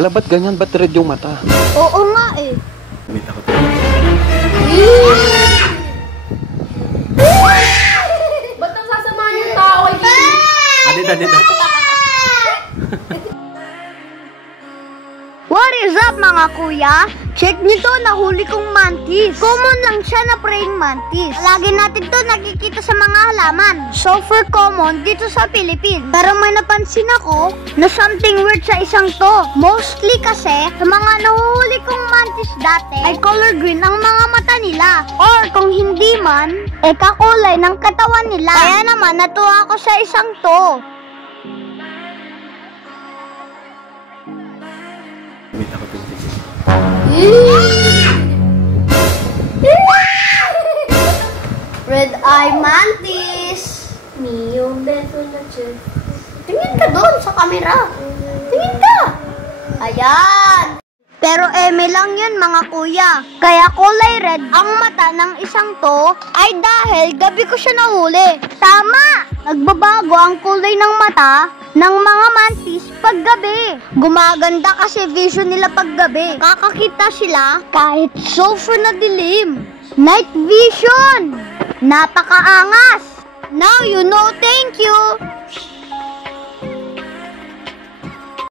Wala, ba't ganyan? Ba't red yung mata? Oo nga eh. Wait ako. Ba't ang sasamahan yung tao? Adit. What is up mga kuya? Check nyo to, nahuli kong mantis. Common lang siya na praying mantis. Lagi natin to nakikita sa mga halaman. Super common dito sa Philippines. Pero may napansin ako na something weird sa isang to. Mostly kasi sa mga nahuhuli kong mantis dati ay color green ang mga mata nila. Or kung hindi man, kakulay ng katawan nila. Kaya naman natuwa ako sa isang to. Wait ako. Red eye mantis. Mio beso na siya. Tingin ka doon sa camera. Tingin ka. Ayan. Pero lang yun mga kuya. Kaya kulay red ang mata ng isang to ay dahil gabi ko siya nahuli. Tama! Nagbabago ang kulay ng mata ng mga mantis paggabi. Gumaganda kasi vision nila paggabi. Kakakita sila kahit super na dilim. Night vision! Napakaangas! Now you know, thank you!